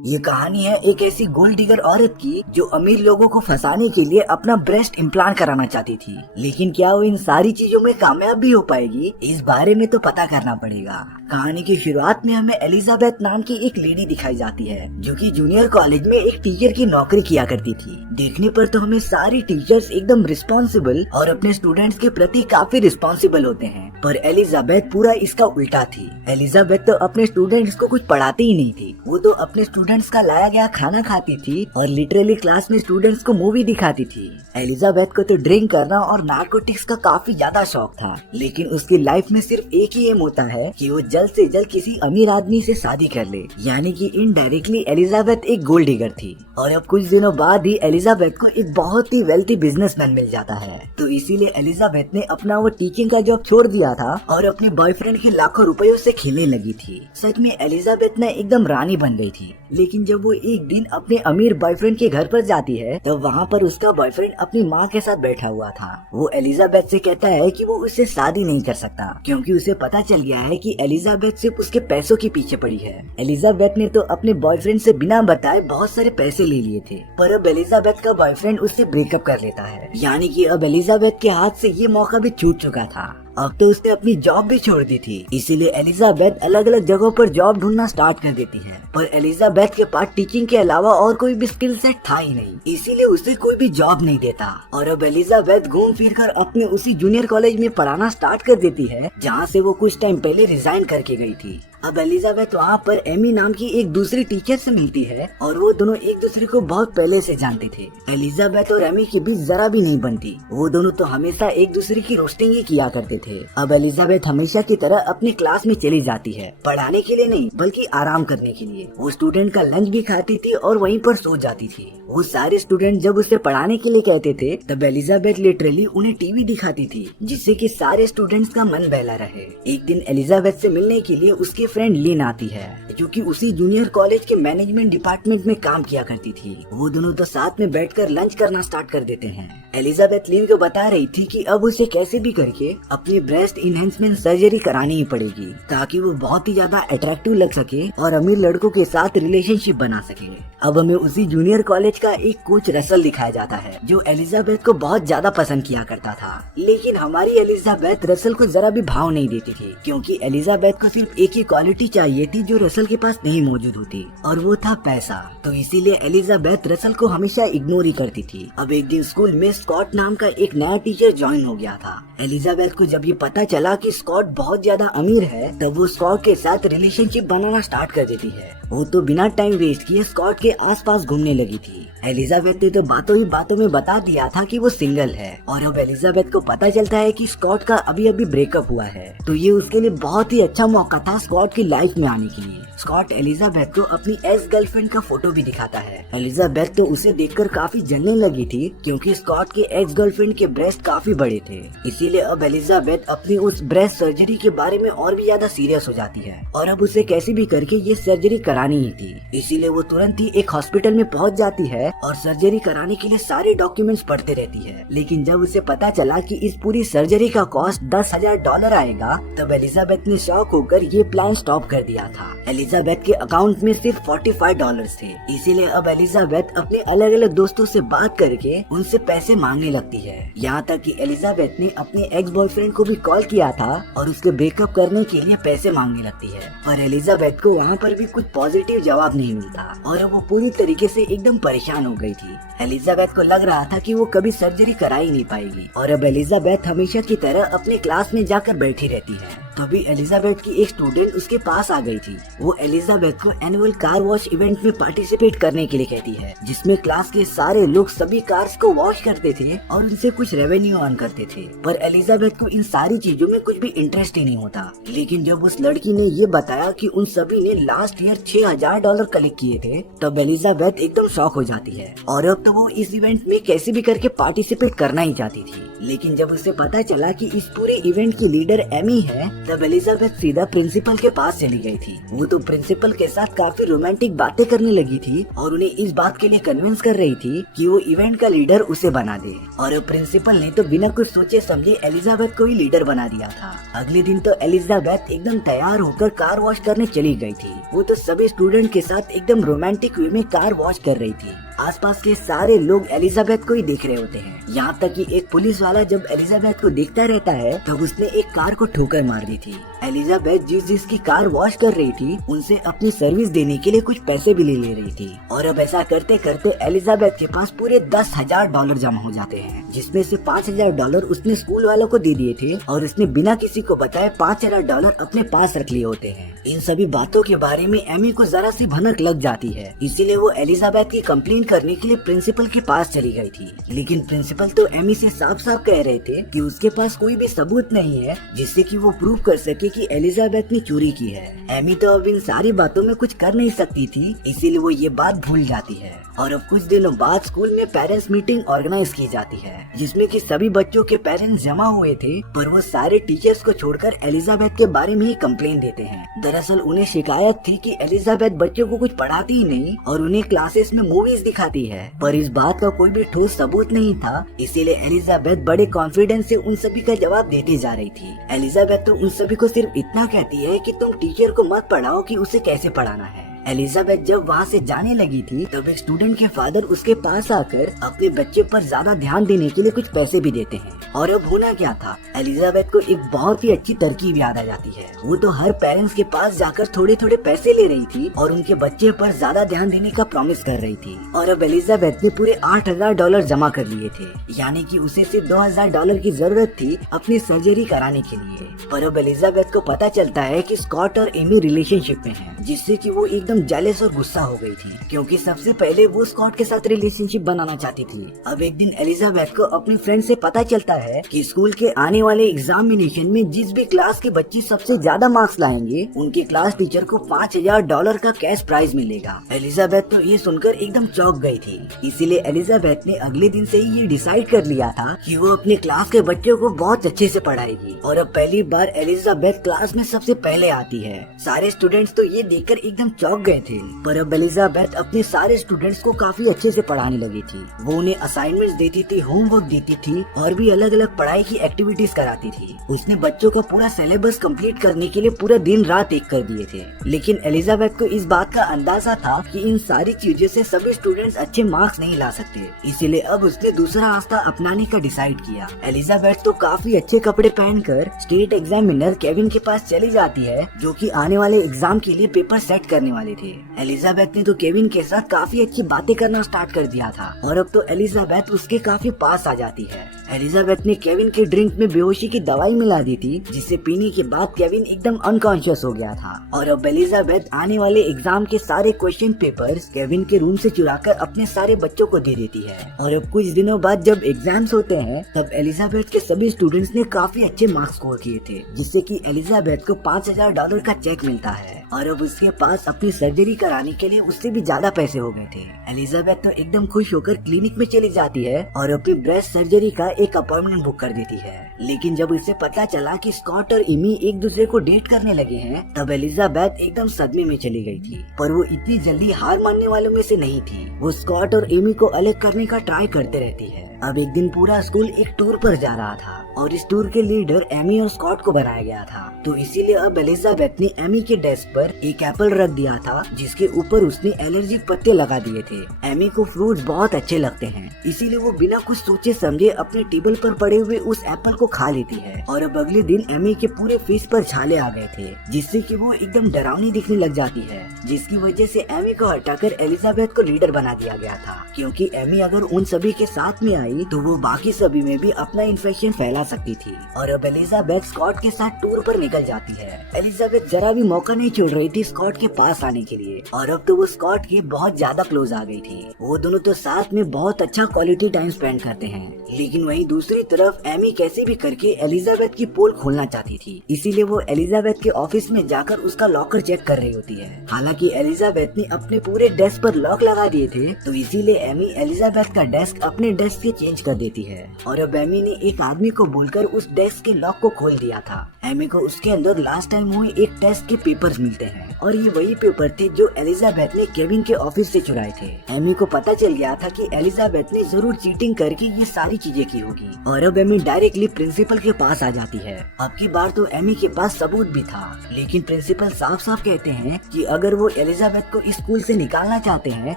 ये कहानी है एक ऐसी गोल्ड डिगर औरत की जो अमीर लोगों को फंसाने के लिए अपना ब्रेस्ट इम्प्लांट कराना चाहती थी। लेकिन क्या वो इन सारी चीजों में कामयाब भी हो पाएगी, इस बारे में तो पता करना पड़ेगा। कहानी की शुरुआत में हमें एलिजाबेथ नाम की एक लेडी दिखाई जाती है जो कि जूनियर कॉलेज में एक टीचर की नौकरी किया करती थी। देखने पर तो हमें सारी टीचर्स एकदम रिस्पॉन्सिबल और अपने स्टूडेंट्स के प्रति काफी रिस्पॉन्सिबल होते हैं, पर एलिजाबेथ पूरा इसका उल्टा थी। एलिजाबेथ तो अपने स्टूडेंट्स को कुछ पढ़ाती ही नहीं थी, वो तो अपने स्टूडेंट्स का लाया गया खाना खाती थी और लिटरली क्लास में स्टूडेंट्स को मूवी दिखाती थी। एलिजाबेथ को तो ड्रिंक करना और नार्कोटिक्स का काफी ज्यादा शौक था, लेकिन उसकी लाइफ में सिर्फ एक ही एम होता है कि वो जल्द से जल्द किसी अमीर आदमी से शादी कर ले। यानी कि इनडायरेक्टली एलिजाबेथ एक गोल्ड डिगर थी। और अब कुछ दिनों बाद ही एलिजाबेथ को एक बहुत ही वेल्थी बिजनेसमैन मिल जाता है, तो इसीलिए एलिजाबेथ ने अपना वो टीचिंग का जॉब छोड़ दिया था और अपने बॉयफ्रेंड के लाखों रुपयों से खेलने लगी थी। सच में एलिजाबेथ ने एकदम रानी बन गई थी। लेकिन जब वो एक दिन अपने अमीर बॉयफ्रेंड के घर पर जाती है तब वहाँ पर उसका बॉयफ्रेंड अपनी माँ के साथ बैठा हुआ था। वो एलिजाबेथ से कहता है कि वो उससे शादी नहीं कर सकता क्योंकि उसे पता चल गया है कि एलिजाबेथ सिर्फ उसके पैसों के पीछे पड़ी है। एलिजाबेथ ने तो अपने बॉयफ्रेंड से बिना बताए बहुत सारे पैसे ले लिए थे, पर अब एलिजाबेथ का बॉयफ्रेंड उससे ब्रेकअप कर लेता है। यानी कि अब एलिजाबेथ के हाथ से ये मौका भी छूट चुका था। अब तो उसने अपनी जॉब भी छोड़ दी थी, इसीलिए एलिजाबेथ अलग अलग जगहों पर जॉब ढूंढना स्टार्ट कर देती है। पर एलिजाबेथ के पास टीचिंग के अलावा और कोई भी स्किल सेट था ही नहीं, इसीलिए उसे कोई भी जॉब नहीं देता। और अब एलिजाबेथ घूम फिर कर अपने उसी जूनियर कॉलेज में पढ़ाना स्टार्ट कर देती है जहाँ से वो कुछ टाइम पहले रिजाइन करके गई थी। अब एलिजाबेथ वहाँ पर एमी नाम की एक दूसरी टीचर से मिलती है और वो दोनों एक दूसरे को बहुत पहले से जानते थे। एलिजाबेथ और एमी के बीच जरा भी नहीं बनती, वो दोनों तो हमेशा एक दूसरे की रोस्टिंग ही किया करते थे। अब एलिजाबेथ हमेशा की तरह अपने क्लास में चली जाती है, पढ़ाने के लिए नहीं बल्कि आराम करने के लिए। वो स्टूडेंट का लंच भी खाती थी और वहीं पर सो जाती थी। वो सारे स्टूडेंट जब उसे पढ़ाने के लिए कहते थे तब एलिजाबेथ लिटरली उन्हें टीवी दिखाती थी जिससे कि सारे स्टूडेंट्स का मन बहला रहे। एक दिन एलिजाबेथ से मिलने के लिए उसके फ्रेंड लिन आती है जो कि उसी जूनियर कॉलेज के मैनेजमेंट डिपार्टमेंट में काम किया करती थी। वो दोनों तो साथ में बैठकर लंच करना स्टार्ट कर देते हैं। एलिजाबेथ लिन को बता रही थी कि अब उसे कैसे भी करके अपनी ब्रेस्ट इनहेंसमेंट सर्जरी करानी ही पड़ेगी ताकि वो बहुत ही ज्यादा अट्रैक्टिव लग सके और अमीर लड़कों के साथ रिलेशनशिप बना सके। अब हमें उसी जूनियर कॉलेज का एक कोच रसल दिखाया जाता है जो एलिजाबेथ को बहुत ज्यादा पसंद किया करता था। लेकिन हमारी एलिजाबेथ रसल को जरा भी भाव नहीं देती थी क्योंकि एलिजाबेथ को सिर्फ एक ही क्वालिटी चाहिए थी जो रसल के पास नहीं मौजूद होती, और वो था पैसा। तो इसीलिए एलिजाबेथ रसल को हमेशा इग्नोर ही करती थी। अब एक दिन स्कूल में स्कॉट नाम का एक नया टीचर ज्वाइन हो गया था। एलिजाबेथ को जब ये पता चला कि स्कॉट बहुत ज्यादा अमीर है तब वो स्कॉट के साथ रिलेशनशिप बनाना स्टार्ट कर देती है। वो तो बिना टाइम वेस्ट किए स्कॉट के आसपास घूमने लगी थी। एलिजाबेथ ने तो बातों ही बातों में बता दिया था कि वो सिंगल है, और अब एलिजाबेथ को पता चलता है कि स्कॉट का अभी अभी ब्रेकअप हुआ है, तो ये उसके लिए बहुत ही अच्छा मौका था स्कॉट की लाइफ में आने के लिए। स्कॉट एलिजाबेथ को अपनी एक्स गर्लफ्रेंड का फोटो भी दिखाता है। एलिजाबेथ तो उसे देखकर काफी जलने लगी थी क्योंकि स्कॉट के एक्स गर्लफ्रेंड के ब्रेस्ट काफी बड़े थे। इसीलिए अब एलिजाबेथ अपनी उस ब्रेस्ट सर्जरी के बारे में और भी ज्यादा सीरियस हो जाती है और अब उसे कैसे भी करके ये सर्जरी करानी ही थी। इसीलिए वो तुरंत ही एक हॉस्पिटल में पहुंच जाती है और सर्जरी कराने के लिए सारे डॉक्यूमेंट्स पढ़ते रहती है। लेकिन जब उसे पता चला कि इस पूरी सर्जरी का कॉस्ट $10,000 आएगा तब एलिजाबेथ ने शॉक होकर ये प्लान स्टॉप कर दिया था। एलिजाबेथ के अकाउंट में सिर्फ $45 थे। इसीलिए अब एलिजाबेथ अपने अलग अलग दोस्तों से बात करके उनसे पैसे मांगने लगती है। यहाँ तक कि एलिजाबेथ ने अपने एक्स बॉयफ्रेंड को भी कॉल किया था और उसके ब्रेकअप करने के लिए पैसे मांगने लगती है, पर एलिजाबेथ को वहाँ पर भी कुछ पॉजिटिव जवाब नहीं मिलता और वो पूरी तरीके से एकदम परेशान हो गई थी। एलिजाबेथ को लग रहा था कि वो कभी सर्जरी करा ही नहीं पाएगी और अब एलिजाबेथ हमेशा की तरह अपने क्लास में जाकर बैठी रहती है। तभी एलिजाबेथ की एक स्टूडेंट उसके पास आ गई थी। वो एलिजाबेथ को एनुअल कार वॉश इवेंट में पार्टिसिपेट करने के लिए कहती है जिसमें क्लास के सारे लोग सभी कार्स को वॉश करते थे और उनसे कुछ रेवेन्यू अर्न करते थे। पर एलिजाबेथ को इन सारी चीजों में कुछ भी इंटरेस्ट ही नहीं होता। लेकिन जब उस लड़की ने ये बताया कि उन सभी ने लास्ट ईयर $6,000 कलेक्ट किए थे तब एलिजाबेथ एकदम शॉक हो जाती है और अब तो वो इस इवेंट में कैसे भी करके पार्टिसिपेट करना ही चाहती थी। लेकिन जब उसे पता चला कि इस पूरे इवेंट की लीडर एमी है तब एलिजाबेथ सीधा प्रिंसिपल के पास चली गई थी। वो तो प्रिंसिपल के साथ काफी रोमांटिक बातें करने लगी थी और उन्हें इस बात के लिए कन्विंस कर रही थी कि वो इवेंट का लीडर उसे बना दे। और प्रिंसिपल ने तो बिना कुछ सोचे समझे एलिजाबेथ को ही लीडर बना दिया था। अगले दिन तो एलिजाबेथ एकदम तैयार होकर कार वॉश करने चली गई थी। वो तो सभी स्टूडेंट के साथ एकदम रोमांटिक वे में कार वॉश कर रही थी। आसपास के सारे लोग एलिजाबेथ को ही देख रहे होते हैं। यहाँ तक कि एक पुलिस वाला जब एलिजाबेथ को देखता रहता है तब उसने एक कार को ठोकर मार दी थी। एलिजाबेथ जिसकी कार वॉश कर रही थी उनसे अपनी सर्विस देने के लिए कुछ पैसे भी ले रही थी और अब ऐसा करते करते एलिजाबेथ के पास पूरे $10,000 जमा हो जाते हैं, जिसमें से $5,000 उसने स्कूल वालों को दे दिए थे और उसने बिना किसी को बताए $5,000 अपने पास रख लिए होते हैं। इन सभी बातों के बारे में एमी को जरा सी भनक लग जाती है, इसीलिए वो एलिजाबेथ की कंप्लेन करने के लिए प्रिंसिपल के पास चली गई थी। लेकिन प्रिंसिपल तो एमी से साफ साफ कह रहे थे कि उसके पास कोई भी सबूत नहीं है जिससे कि वो प्रूव कर सके कि एलिजाबेथ ने चोरी की है। एमी तो अब इन सारी बातों में कुछ कर नहीं सकती थी, इसीलिए वो ये बात भूल जाती है। और अब कुछ दिनों बाद स्कूल में पेरेंट्स मीटिंग ऑर्गेनाइज की जाती है, जिसमें कि सभी बच्चों के पेरेंट्स जमा हुए थे, पर वो सारे टीचर्स को छोड़कर एलिजाबेथ के बारे में ही कंप्लेन देते हैं। दरअसल उन्हें शिकायत थी कि एलिजाबेथ बच्चों को कुछ पढ़ाती ही नहीं और उन्हें क्लासेस में मूवीज दिखाती है, पर इस बात का कोई भी ठोस सबूत नहीं था। इसीलिए एलिजाबेथ बड़े कॉन्फिडेंस से उन सभी का जवाब देती जा रही थी। एलिजाबेथ तो उन सभी को सिर्फ इतना कहती है कि तुम टीचर को मत पढ़ाओ कि उसे कैसे पढ़ाना है। एलिजाबेथ जब वहाँ से जाने लगी थी तब एक स्टूडेंट के फादर उसके पास आकर अपने बच्चे पर ज्यादा ध्यान देने के लिए कुछ पैसे भी देते हैं। और अब होना क्या था, एलिजाबेथ को एक बहुत ही अच्छी तरकीब याद आ जाती है। वो तो हर पेरेंट्स के पास जाकर थोड़े थोड़े पैसे ले रही थी और उनके बच्चे पर ज्यादा ध्यान देने का प्रॉमिस कर रही थी। और अब एलिजाबेथ ने पूरे $8,000 जमा कर लिए थे, यानी कि उसे सिर्फ $2,000 की जरूरत थी अपनी सर्जरी कराने के लिए। पर अब एलिजाबेथ को पता चलता है कि स्कॉट और एमी रिलेशनशिप में हैं, जिससे कि वो एकदम जेलस और गुस्सा हो गई थी, क्योंकि सबसे पहले वो स्कॉट के साथ रिलेशनशिप बनाना चाहती थी। अब एक दिन एलिजाबेथ को अपनी फ्रेंड से पता चलता है कि स्कूल के आने वाले एग्जामिनेशन में जिस भी क्लास के बच्चे सबसे ज्यादा मार्क्स लाएंगे उनके क्लास टीचर को $5,000 का कैश प्राइज मिलेगा। एलिजाबेथ तो ये सुनकर एकदम चौंक गई थी, इसीलिए एलिजाबेथ ने अगले दिन से ही ये डिसाइड कर लिया था कि वो अपने क्लास के बच्चों को बहुत अच्छे से पढ़ाएगी। और अब पहली बार एलिजाबेथ क्लास में सबसे पहले आती है। सारे स्टूडेंट्स तो ये देखकर एकदम चौंक गए थे, पर अब एलिजाबेथ अपने सारे स्टूडेंट्स को काफी अच्छे से पढ़ाने लगी थी। वो उन्हें असाइनमेंट्स देती थी, होमवर्क देती थी और भी अलग अलग पढ़ाई की एक्टिविटीज कराती थी। उसने बच्चों का पूरा सिलेबस कंप्लीट करने के लिए पूरा दिन रात एक कर दिए थे। लेकिन एलिजाबेथ को इस बात का अंदाजा था कि इन सारी चीजों से सभी स्टूडेंट्स अच्छे मार्क्स नहीं ला सकते, इसीलिए अब उसने दूसरा रास्ता अपनाने का डिसाइड किया। एलिजाबेथ तो काफी अच्छे कपड़े पहनकर स्टेट एग्जामिनर केविन के पास चली जाती है, जो कि आने वाले एग्जाम के लिए पेपर सेट करने वाले थे। एलिजाबेथ ने तो केविन के साथ काफी अच्छी बातें करना स्टार्ट कर दिया था और अब तो एलिजाबेथ उसके काफी पास आ जाती है। एलिजाबेथ ने केविन के ड्रिंक में बेहोशी की दवाई मिला दी थी, जिसे पीने के बाद केविन एकदम अनकॉन्शियस हो गया था। और अब एलिजाबेथ आने वाले एग्जाम के सारे क्वेश्चन पेपर्स केविन के रूम से चुराकर अपने सारे बच्चों को दे देती है। और अब कुछ दिनों बाद जब एग्जाम्स होते हैं तब एलिजाबेथ के सभी स्टूडेंट्स ने काफी अच्छे मार्क्स स्कोर किए थे, जिससे कि एलिजाबेथ को $5,000 का चेक मिलता है। और अब उसके पास अपनी सर्जरी कराने के लिए उससे भी ज्यादा पैसे हो गए थे। एलिजाबेथ तो एकदम खुश होकर क्लिनिक में चली जाती है और अपनी ब्रेस्ट सर्जरी का एक अपॉइंटमेंट बुक कर देती है। लेकिन जब उसे पता चला कि स्कॉट और एमी एक दूसरे को डेट करने लगे हैं तब एलिजाबेथ एकदम सदमे में चली गई थी। पर वो इतनी जल्दी हार मानने वालों में से नहीं थी। वो स्कॉट और एमी को अलग करने का ट्राई करते रहती है। अब एक दिन पूरा स्कूल एक टूर पर जा रहा था और इस टूर के लीडर एमी और स्कॉट को बनाया गया था, तो इसीलिए अब एलिजाबेथ ने एमी के डेस्क पर एक एप्पल रख दिया था, जिसके ऊपर उसने एलर्जिक पत्ते लगा दिए थे। एमी को फ्रूट्स बहुत अच्छे लगते हैं, इसीलिए वो बिना कुछ सोचे समझे अपने टेबल पर पड़े हुए उस एप्पल को खा लेती है। और अब अगले दिन एमी के पूरे फेस पर छाले आ गए थे, जिससे कि वो एकदम डरावनी दिखने लग जाती है, जिसकी वजह से एमी को हटाकर एलिजाबेथ को लीडर बना दिया गया था, क्योंकि एमी अगर उन सभी के साथ में आई तो वो बाकी सभी में भी अपना इन्फेक्शन फैला सकती थी। और अब एलिजाबेथ स्कॉट के साथ टूर पर निकल जाती है। एलिजाबेथ जरा भी मौका नहीं छोड़ रही थी स्कॉट के पास आने के लिए, और अब तो वो स्कॉट की बहुत ज्यादा क्लोज आ गई थी। वो दोनों तो साथ में बहुत अच्छा क्वालिटी टाइम स्पेंड करते हैं। लेकिन वहीं दूसरी तरफ एमी कैसे भी करके एलिजाबेथ की पोल खोलना चाहती थी, इसीलिए वो एलिजाबेथ के ऑफिस में जाकर उसका लॉकर चेक कर रही होती है। हालांकि एलिजाबेथ ने अपने पूरे डेस्क पर लॉक लगा दिए थे, तो इसीलिए एमी एलिजाबेथ का डेस्क अपने डेस्क से चेंज कर देती है। और अब एमी ने एक आदमी को बोलकर उस डेस्क के लॉक को खोल दिया था। एमी को उसके अंदर लास्ट टाइम हुए एक टेस्ट के पेपर्स मिलते हैं, और ये वही पेपर थे जो एलिजाबेथ ने केविन के ऑफिस से चुराए थे। एमी को पता चल गया था कि एलिजाबेथ ने जरूर चीटिंग करके ये सारी चीजें की होगी और अब एमी डायरेक्टली प्रिंसिपल के पास आ जाती है। अब की बार तो एमी के पास सबूत भी था, लेकिन प्रिंसिपल साफ साफ कहते हैं कि अगर वो एलिजाबेथ को स्कूल से निकालना चाहते हैं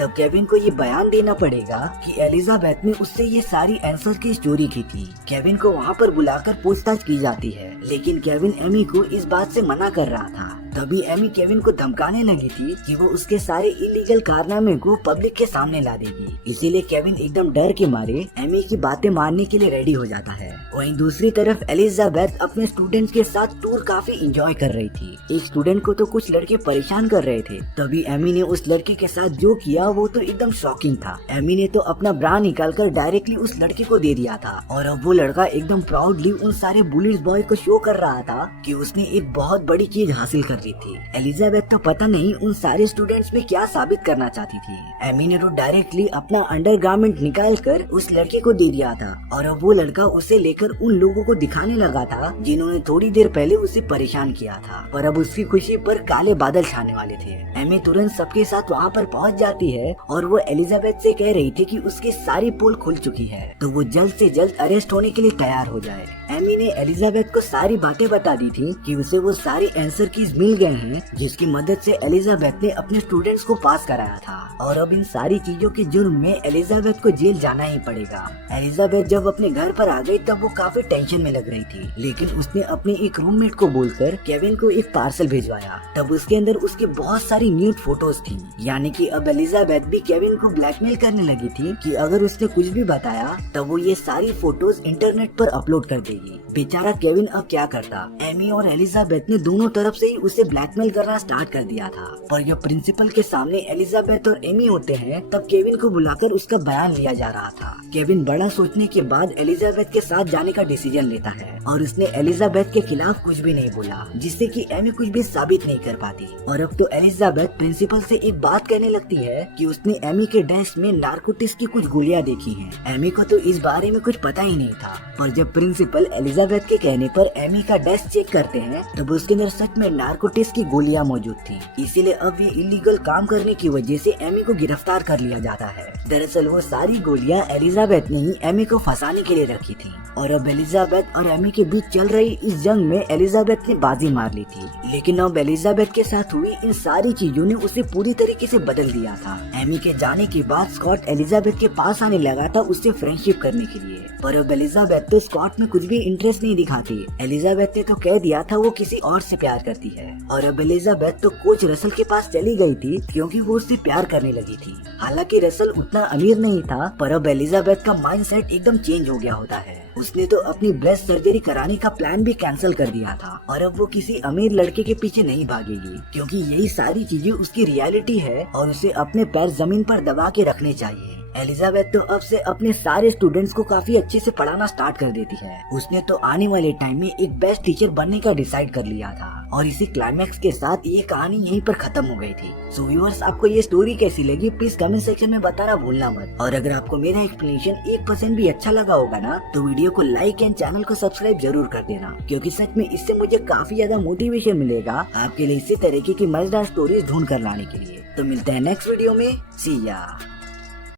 तब केविन को ये बयान देना पड़ेगा कि एलिजाबेथ ने उससे ये सारी आंसर की चोरी की थी। केविन को वहाँ पर बुलाकर पूछताछ की जाती है, लेकिन केविन एमी को इस बात से मना कर रहा था। तभी एमी केविन को धमकाने लगी थी कि वो उसके सारे इलीगल कारनामे को पब्लिक के सामने ला देगी। इसीलिए केविन एकदम डर के मारे एमी की बातें मानने के लिए रेडी हो जाता है। वहीं दूसरी तरफ एलिजाबेथ अपने स्टूडेंट्स के साथ टूर काफी एंजॉय कर रही थी। एक स्टूडेंट को तो कुछ लड़के परेशान कर रहे थे, तभी एमी ने उस लड़के के साथ जो किया वो तो एकदम शॉकिंग था। एमी ने तो अपना ब्रा निकालकर डायरेक्टली उस लड़के को दे दिया था और अब वो लड़का एकदम प्राउडली उन सारे बुलिस बॉय को शो कर रहा था कि उसने एक बहुत बड़ी चीज हासिल कर ली थी। एलिजाबेथ तो पता नहीं उन सारे स्टूडेंट्स में क्या साबित करना चाहती थी। एमी ने तो डायरेक्टली अपना अंडरगारमेंट निकाल कर उस लड़के को दे दिया था और अब वो लड़का उसे लेकर उन लोगों को दिखाने लगा था जिन्होंने थोड़ी देर पहले उसे परेशान किया था। और अब उसकी खुशी पर काले बादल छाने वाले थे। एमी तुरंत सबके साथ वहाँ पर पहुँच जाती है और वो एलिजाबेथ से कह रही थी कि उसकी सारी पोल खुल चुकी है तो वो जल्द से जल्द अरेस्ट होने के लिए तैयार हो जाए। एमी ने एलिजाबेथ को सारी बातें बता दी थी कि उसे वो सारी आंसर कीज मिल गए हैं जिसकी मदद से एलिजाबेथ ने अपने स्टूडेंट्स को पास कराया था और अब इन सारी चीजों के जुर्म में एलिजाबेथ को जेल जाना ही पड़ेगा। एलिजाबेथ जब अपने घर पर आ गई तब वो काफी टेंशन में लग रही थी, लेकिन उसने अपने एक रूममेट को बोलकर केविन को एक पार्सल भिजवाया। तब उसके अंदर उसकी बहुत सारी न्यूड फोटोज थी, यानी कि अब एलिजाबेथ भी केविन को ब्लैकमेल करने लगी थी कि अगर उसने कुछ भी बताया तब वो ये सारी फोटोज इंटरनेट पर अपलोड कर देगी। बेचारा केविन अब क्या करता। एमी और एलिजाबेथ ने दोनों तरफ से ही उसे ब्लैकमेल करना स्टार्ट कर दिया था, पर जब प्रिंसिपल के सामने एलिजाबेथ और एमी होते हैं तब केविन को बुलाकर उसका बयान लिया जा रहा था। केविन बड़ा सोचने के बाद एलिजाबेथ के साथ जाने का डिसीजन लेता है और उसने एलिजाबेथ के खिलाफ कुछ भी नहीं बोला, जिससे कि एमी कुछ भी साबित नहीं कर पाती। और अब तो एलिजाबेथ प्रिंसिपल से एक बात कहने लगती है कि उसने एमी के डेस्क में नारकोटिक्स की कुछ गोलियां देखी हैं। एमी को तो इस बारे में कुछ पता ही नहीं था, पर जब प्रिंसिपल एलिजाबेथ के कहने पर एमी का डेस्क चेक करते हैं तब उसके अंदर सच में नारकोटिक्स की गोलियां मौजूद थी। इसीलिए अब ये इलीगल काम करने की वजह से एमी को गिरफ्तार कर लिया जाता है। दरअसल वो सारी गोलियां एलिजाबेथ ने ही एमी को फंसाने के लिए रखी थी और अब एलिजाबेथ और एमी के बीच चल रही इस जंग में एलिजाबेथ ने बाजी मार ली थी, लेकिन अब एलिजाबेथ के साथ हुई इन सारी चीजों ने उसे पूरी तरीके से बदल दिया था। एमी के जाने के बाद स्कॉट एलिजाबेथ के पास आने लगा था उससे फ्रेंडशिप करने के लिए, पर अब एलिजाबेथ तो स्कॉट में कुछ भी इंटरेस्ट नहीं दिखाती। एलिजाबेथ ने तो कह दिया था वो किसी और से प्यार करती है और अब एलिजाबेथ तो कोच रसल के पास चली गई थी क्योंकि वो उससे प्यार करने लगी थी। हालांकि रसल उतना अमीर नहीं था, पर अब एलिजाबेथ का माइंडसेट एकदम चेंज हो गया होता है। उसने तो अपनी ब्रेस्ट सर्जरी कराने का प्लान भी कैंसिल कर दिया था और अब वो किसी अमीर लड़के के पीछे नहीं भागेगी, क्योंकि यही सारी चीजें उसकी रियलिटी है और उसे अपने पैर जमीन पर दबा के रखने चाहिए। एलिजाबेथ तो अब से अपने सारे स्टूडेंट्स को काफी अच्छे से पढ़ाना स्टार्ट कर देती है। उसने तो आने वाले टाइम में एक बेस्ट टीचर बनने का डिसाइड कर लिया था और इसी क्लाइमैक्स के साथ ये कहानी यहीं पर खत्म हो गई थी। सो व्यूअर्स, आपको ये स्टोरी कैसी लगी प्लीज कमेंट सेक्शन में बताना भूलना मत। और अगर आपको मेरा एक्सप्लेनेशन 1% भी अच्छा लगा होगा ना तो वीडियो को लाइक एंड चैनल को सब्सक्राइब जरूर कर देना, क्योंकि सच में इससे मुझे काफी ज्यादा मोटिवेशन मिलेगा आपके लिए इसी तरीके की मजेदार स्टोरीज ढूंढ कर लाने के लिए। तो मिलते हैं नेक्स्ट वीडियो में। सी या।